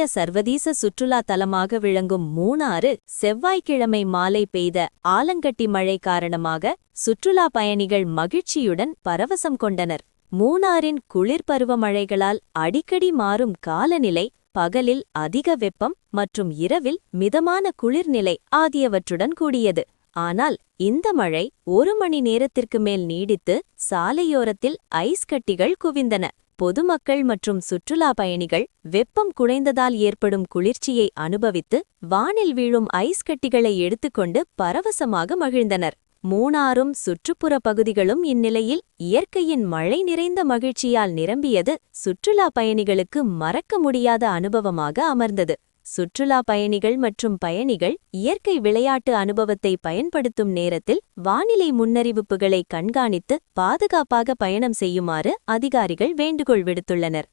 முக்கிய சர்வதேச சுற்றுலா தலமாக விளங்கும் மூணாறு செவ்வாய்க்கிழமை மாலை பெய்த ஆலங்கட்டி மழை காரணமாக சுற்றுலா பயணிகள் மகிழ்ச்சியுடன் பரவசம் கொண்டனர். மூணாறின் குளிர் பருவமழைகளால் அடிக்கடி மாறும் காலநிலை, பகலில் அதிக வெப்பம் மற்றும் இரவில் மிதமான குளிர்நிலை ஆகியவற்றுடன் கூடியது. ஆனால் இந்த மழை 1 மணி நேரத்திற்கு மேல் நீடித்து சாலையோரத்தில் ஐஸ் கட்டிகள் குவிந்தன. பொதுமக்கள் மற்றும் சுற்றுலா பயணிகள் வெப்பம் குறைந்ததால் ஏற்படும் குளிர்ச்சியை அனுபவித்து வானில் வீழும் ஐஸ் கட்டிகளை எடுத்துக்கொண்டு பரவசமாக மகிழ்ந்தனர். மூணாறும் சுற்றுப்புற பகுதிகளும் இந்நிலையில் இயற்கையின் மழை நிறைந்த மகிழ்ச்சியால் நிரம்பியது சுற்றுலா பயணிகளுக்கு மறக்க முடியாத அனுபவமாக அமர்ந்தது. சுற்றுலா பயணிகள் மற்றும் பயணிகள் இயற்கை விளையாட்டு அனுபவத்தை பயன்படுத்தும் நேரத்தில் வானிலை முன்னறிவிப்புகளை கண்காணித்து பாதுகாப்பாக பயணம் செய்யுமாறு அதிகாரிகள் வேண்டுகோள் விடுத்துள்ளனர்.